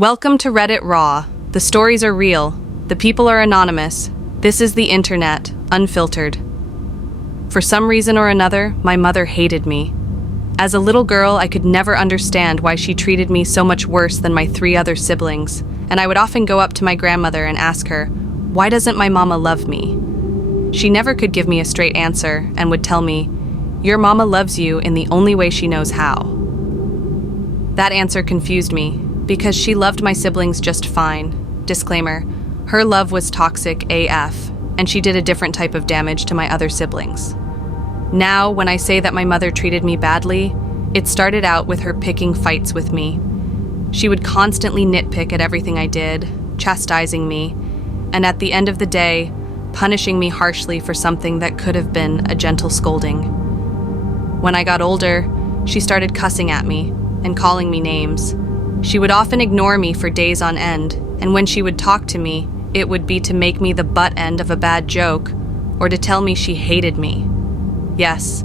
Welcome to Reddit Raw. The stories are real. The people are anonymous. This is the internet, unfiltered. For some reason or another, my mother hated me. As a little girl, I could never understand why she treated me so much worse than my 3 other siblings, and I would often go up to my grandmother and ask her, "Why doesn't my mama love me?" She never could give me a straight answer and would tell me, "Your mama loves you in the only way she knows how." That answer confused me, because she loved my siblings just fine. Disclaimer, her love was toxic AF, and she did a different type of damage to my other siblings. Now, when I say that my mother treated me badly, it started out with her picking fights with me. She would constantly nitpick at everything I did, chastising me, and at the end of the day, punishing me harshly for something that could have been a gentle scolding. When I got older, she started cussing at me and calling me names. She would often ignore me for days on end, and when she would talk to me, it would be to make me the butt end of a bad joke or to tell me she hated me. Yes,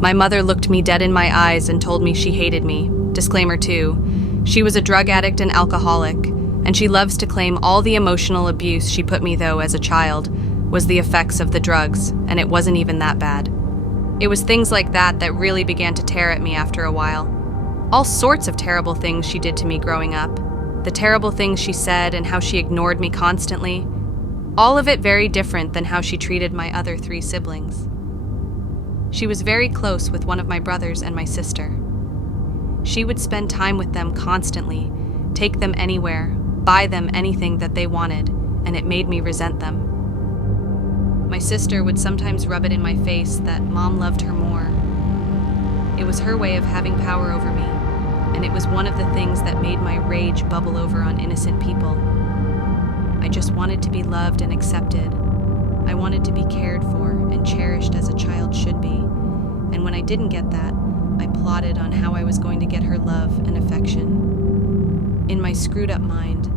my mother looked me dead in my eyes and told me she hated me. Disclaimer 2, she was a drug addict and alcoholic, and she loves to claim all the emotional abuse she put me though as a child was the effects of the drugs, and it wasn't even that bad. It was things like that that really began to tear at me after a while. All sorts of terrible things she did to me growing up. The terrible things she said and how she ignored me constantly. All of it very different than how she treated my other 3 siblings. She was very close with one of my brothers and my sister. She would spend time with them constantly, take them anywhere, buy them anything that they wanted, and it made me resent them. My sister would sometimes rub it in my face that Mom loved her more. It was her way of having power over me, and it was one of the things that made my rage bubble over on innocent people. I just wanted to be loved and accepted. I wanted to be cared for and cherished as a child should be, and when I didn't get that, I plotted on how I was going to get her love and affection. In my screwed up mind,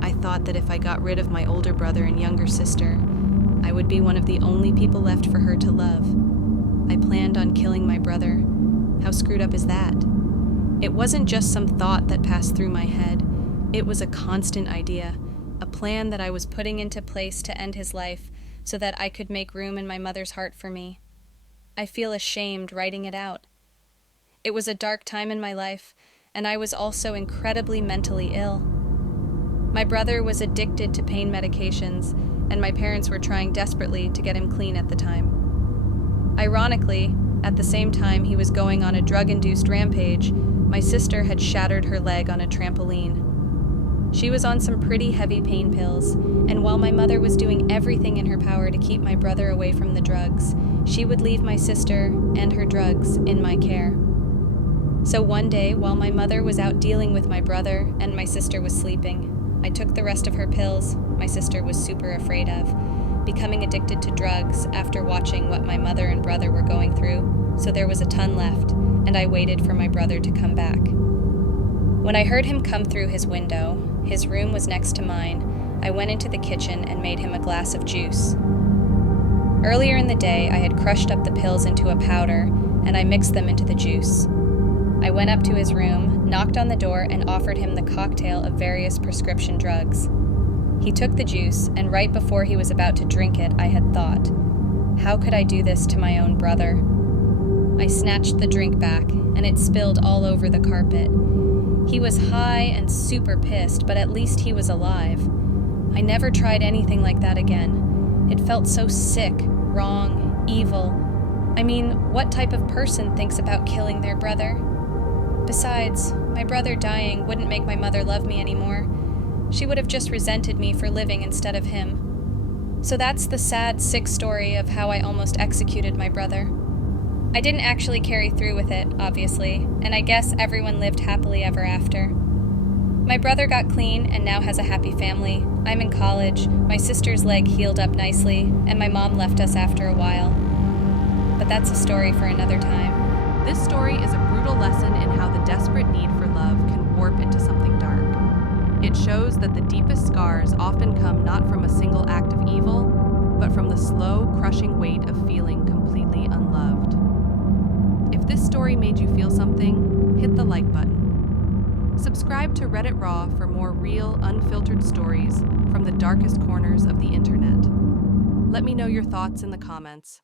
I thought that if I got rid of my older brother and younger sister, I would be one of the only people left for her to love. I planned on killing my brother. How screwed up is that? It wasn't just some thought that passed through my head. It was a constant idea, a plan that I was putting into place to end his life so that I could make room in my mother's heart for me. I feel ashamed writing it out. It was a dark time in my life, and I was also incredibly mentally ill. My brother was addicted to pain medications, and my parents were trying desperately to get him clean at the time. Ironically, at the same time he was going on a drug-induced rampage, my sister had shattered her leg on a trampoline. She was on some pretty heavy pain pills, and while my mother was doing everything in her power to keep my brother away from the drugs, she would leave my sister and her drugs in my care. So one day, while my mother was out dealing with my brother and my sister was sleeping, I took the rest of her pills my sister was super afraid of, becoming addicted to drugs after watching what my mother and brother were going through, so there was a ton left, and I waited for my brother to come back. When I heard him come through his window, his room was next to mine, I went into the kitchen and made him a glass of juice. Earlier in the day, I had crushed up the pills into a powder, and I mixed them into the juice. I went up to his room, knocked on the door, and offered him the cocktail of various prescription drugs. He took the juice, and right before he was about to drink it, I had thought, how could I do this to my own brother? I snatched the drink back, and it spilled all over the carpet. He was high and super pissed, but at least he was alive. I never tried anything like that again. It felt so sick, wrong, evil. I mean, what type of person thinks about killing their brother? Besides, my brother dying wouldn't make my mother love me anymore. She would have just resented me for living instead of him. So that's the sad, sick story of how I almost executed my brother. I didn't actually carry through with it, obviously, and I guess everyone lived happily ever after. My brother got clean and now has a happy family. I'm in college, my sister's leg healed up nicely, and my mom left us after a while. But that's a story for another time. This story is a brutal lesson in how the desperate need for love can warp into something dark. It shows that the deepest scars often come not from a single act of evil, but from the slow, crushing weight of feeling completely unloved. If this story made you feel something, hit the like button. Subscribe to Reddit Raw for more real, unfiltered stories from the darkest corners of the internet. Let me know your thoughts in the comments.